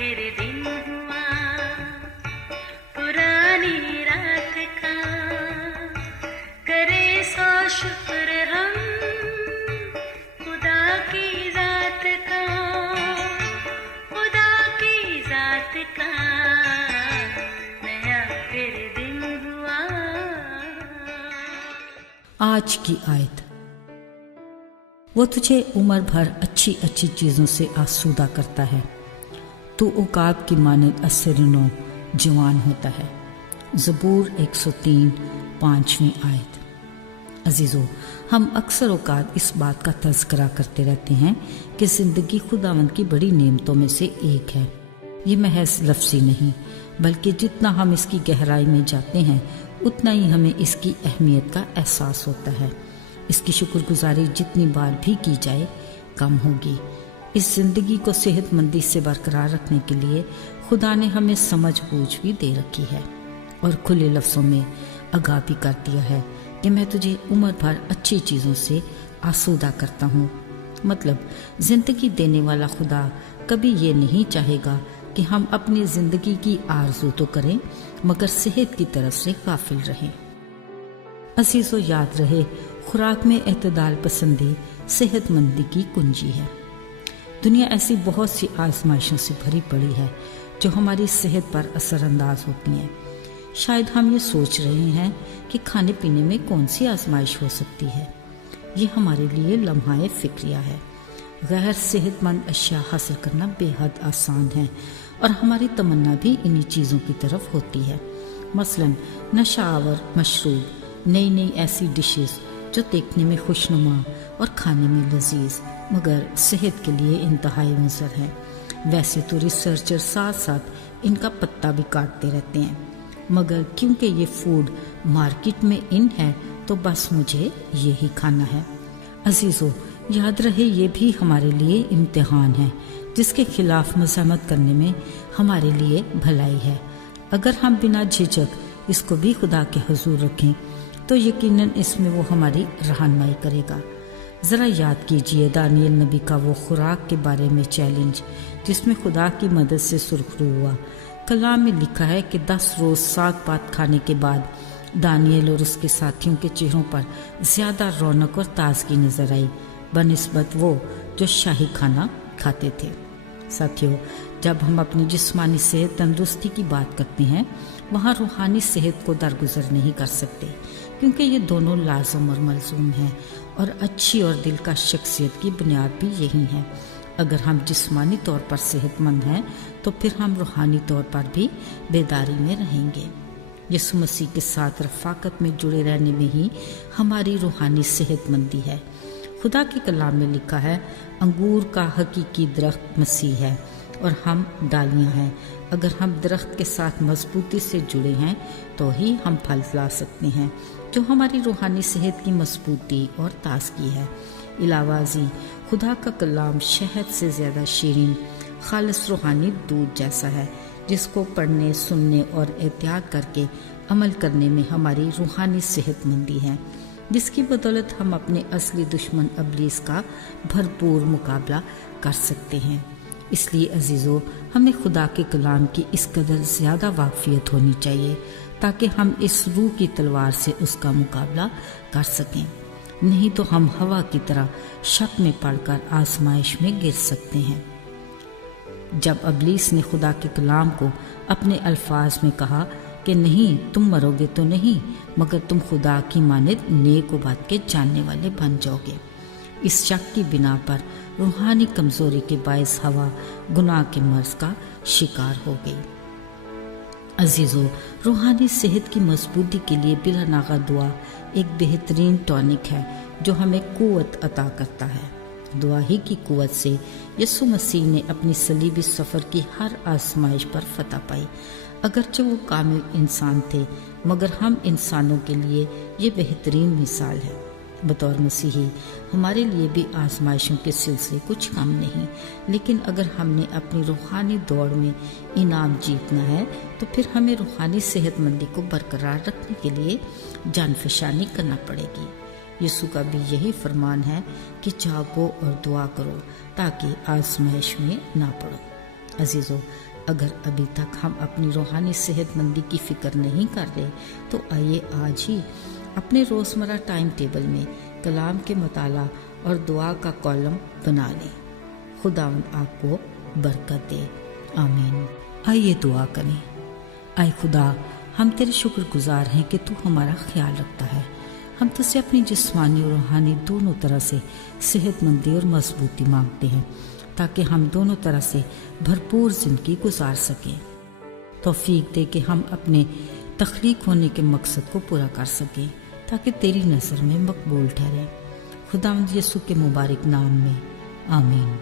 फिर दिन हुआ पुरानी रात का, करे सो शुक्र हम खुदा की जात का, खुदा की जात का, नया फिर दिन हुआ। आज की आयत। वो तुझे उम्र भर अच्छी अच्छी चीज़ों से आसूदा करता है, तू उकाब की मानद असरनो जवान होता है। ज़बूर 103 5वीं आयत। अजीज़ों, हम अक्सर औकात इस बात का तज़किरा करते रहते हैं कि ज़िंदगी खुदावंद की बड़ी नेमतों में से एक है। ये महज लफ्ज़ी नहीं, बल्कि जितना हम इसकी गहराई में जाते हैं उतना ही हमें इसकी अहमियत का एहसास होता है। इसकी शुक्रगुजारी जितनी बार भी की जाए कम होगी। इस ज़िंदगी को सेहतमंदी से बरकरार रखने के लिए खुदा ने हमें समझ बूझ भी दे रखी है और खुले लफ्ज़ों में आगाह भी कर दिया है कि मैं तुझे उम्र भर अच्छी चीज़ों से आसूदा करता हूँ। मतलब ज़िंदगी देने वाला खुदा कभी ये नहीं चाहेगा कि हम अपनी ज़िंदगी की आरज़ू तो करें मगर सेहत की तरफ से गाफिल रहें। अजीज़ों, याद रहे, खुराक में एतदाल पसंदी सेहतमंदी की कुंजी है। दुनिया ऐसी बहुत सी आजमाइशों से भरी पड़ी है जो हमारी सेहत पर असरअंदाज होती हैं। शायद हम ये सोच रहे हैं कि खाने पीने में कौन सी आजमाइश हो सकती है। ये हमारे लिए लम्हाए फिक्रिया है। गैर सेहतमंद अशिया हासिल करना बेहद आसान है और हमारी तमन्ना भी इन्हीं चीज़ों की तरफ होती है। मसलन नशावर मशरूब, नई नई ऐसी डिशेस जो देखने में खुशनुमा और खाने में लजीज मगर सेहत के लिए इंतहाई मुज़र है। वैसे तो रिसर्चर साथ साथ इनका पत्ता भी काटते रहते हैं, मगर क्योंकि ये फूड मार्केट में इन है तो बस मुझे यही खाना है। अजीज़ों, याद रहे, ये भी हमारे लिए इम्तिहान है जिसके खिलाफ मज़ामत करने में हमारे लिए भलाई है। अगर हम बिना झिझक इसको भी खुदा के हुजूर रखें तो यकीनन इसमें वो हमारी रहनुमाई करेगा। ज़रा याद कीजिए दानियल नबी का वो खुराक के बारे में चैलेंज जिसमें खुदा की मदद से सुरखरू हुआ। कलाम में लिखा है कि 10 रोज़ साग पात खाने के बाद दानियल और उसके साथियों के चेहरों पर ज़्यादा रौनक और ताजगी नज़र आई बनिस्बत वो जो शाही खाना खाते थे। साथियों, जब हम अपनी जिस्मानी सेहत तंदुरुस्ती की बात करते हैं वहाँ रूहानी सेहत को दरगुजर नहीं कर सकते, क्योंकि ये दोनों लाजम और मलजूम हैं और अच्छी और दिल का शख्सियत की बुनियाद भी यही है। अगर हम जिस्मानी तौर पर सेहतमंद हैं तो फिर हम रूहानी तौर पर भी बेदारी में रहेंगे। यीशु मसीह के साथ रफ़ाकत में जुड़े रहने में ही हमारी रूहानी सेहतमंदी है। खुदा के कलाम में लिखा है, अंगूर का हकीकी दरख्त मसीह है और हम डालियां हैं। अगर हम दरख्त के साथ मजबूती से जुड़े हैं तो ही हम फल ला सकते हैं, जो हमारी रूहानी सेहत की मजबूती और ताजगी है। इलावाजी खुदा का कलाम शहद से ज़्यादा शीरीन खालिस रूहानी दूध जैसा है, जिसको पढ़ने, सुनने और एहतियात करके अमल करने में हमारी रूहानी सेहतमंदी है, जिसकी बदौलत हम अपने असली दुश्मन इब्लीस का भरपूर मुकाबला कर सकते हैं। इसलिए अजीज़ों, हमें खुदा के कलाम की इस कदर ज़्यादा वाक़फ़ियत होनी चाहिए ताकि हम इस रूह की तलवार से उसका मुकाबला कर सकें। नहीं तो हम हवा की तरह शक में पड़कर आजमाइश में गिर सकते हैं। जब इब्लीस ने खुदा के कलाम को अपने अल्फाज में कहा कि नहीं, तुम मरोगे तो नहीं, मगर तुम खुदा की मानिद नेक बात के जानने वाले बन जाओगे, इस शक की बिना पर रूहानी कमजोरी के बायस हवा गुनाह के मर्ज का शिकार हो गई। अजीज़ों, रूहानी सेहत की मजबूती के लिए बिला नागा दुआ एक बेहतरीन टॉनिक है जो हमें कुव्वत अता करता है। दुआ ही की कुव्वत से यीशु मसीह ने अपनी सलीबी सफ़र की हर आजमाइश पर फतह पाई। अगरचे वो कामिल इंसान थे, मगर हम इंसानों के लिए ये बेहतरीन मिसाल है। बतौर मसीही हमारे लिए भी आजमाइशों के सिलसिले कुछ कम नहीं, लेकिन अगर हमने अपनी रूहानी दौड़ में इनाम जीतना है तो फिर हमें रूहानी सेहतमंदी को बरकरार रखने के लिए जानफशानी करना पड़ेगी। यीशु का भी यही फरमान है कि जागो और दुआ करो ताकि आजमाइश में ना पड़ो। अजीज़ों, اگر ابھی تک ہم اپنی روحانی صحت مندی کی فکر نہیں کر رہے تو آئیے آج ہی اپنے روزمرہ ٹائم ٹیبل میں کلام کے مطالعہ اور دعا کا کالم بنا لیں۔ خداوند آپ کو برکت دے، آمین۔ آئیے دعا کریں۔ اے خدا، ہم تیرے شکر گزار ہیں کہ تو ہمارا خیال رکھتا ہے۔ ہم تجھ سے اپنی جسمانی اور روحانی دونوں طرح سے صحت مندی اور مضبوطی مانگتے ہیں تاکہ ہم دونوں طرح سے بھرپور زندگی گزار سکیں۔ توفیق دے کہ ہم اپنے تخلیق ہونے کے مقصد کو پورا کر سکیں تاکہ تیری نظر میں مقبول ٹھہرے۔ خداوند یسوع کے مبارک نام میں آمین۔